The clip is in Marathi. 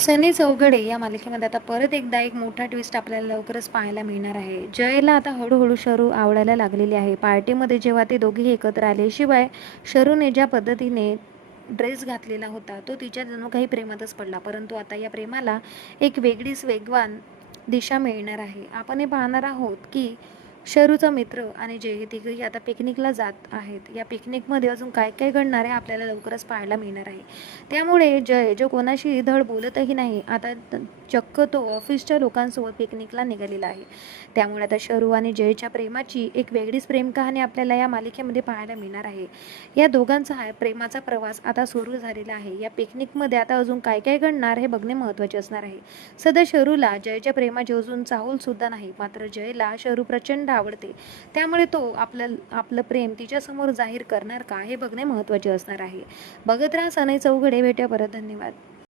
सनी चौघडे या मालिकेमध्ये आता परत एकदा एक मोठा ट्विस्ट आपल्याला लवकरच पाहायला मिळणार आहे. जयला आता हळूहळू शरू आवडायला लागलेली आहे. पार्टीमध्ये जेव्हा ते दोघेही एकत्र आले, शिवाय शरूने ज्या पद्धतीने ड्रेस घातलेला होता तो तिच्या जणू काही प्रेमातच पडला. परंतु आता या प्रेमाला एक वेगळीच वेगवान दिशा मिळणार आहे. आपण हे पाहणार आहोत की शरूचा मित्र आणि जय हे तिघही आता पिकनिकला जात आहेत. या पिकनिकमध्ये अजून काय काय घडणार आहे आपल्याला लवकरच पाहायला मिळणार आहे. त्यामुळे जय जो कोणाशी धड बोलतही नाही, आता चक्क तो ऑफिसच्या लोकांसोबत पिकनिकला निघालेला आहे. त्यामुळे आता शरू आणि जयच्या प्रेमाची एक वेगळीच प्रेम कहाणी आपल्याला या मालिकेमध्ये पाहायला मिळणार आहे. या दोघांचा हा प्रेमाचा प्रवास आता सुरू झालेला आहे. या पिकनिकमध्ये आता अजून काय काय घडणार हे बघणे महत्त्वाचे असणार आहे. सध्या शरूला जयच्या प्रेमाची अजून चाहूल सुद्धा नाही, मात्र जयला शरू प्रचंड आवडते. त्यामुळे तो आपलं प्रेम तिच्यासमोर जाहीर करणार का हे बघणे महत्त्वाचे असणार आहे. बघत राहा सनई चौघडे. भेटूया परत. धन्यवाद.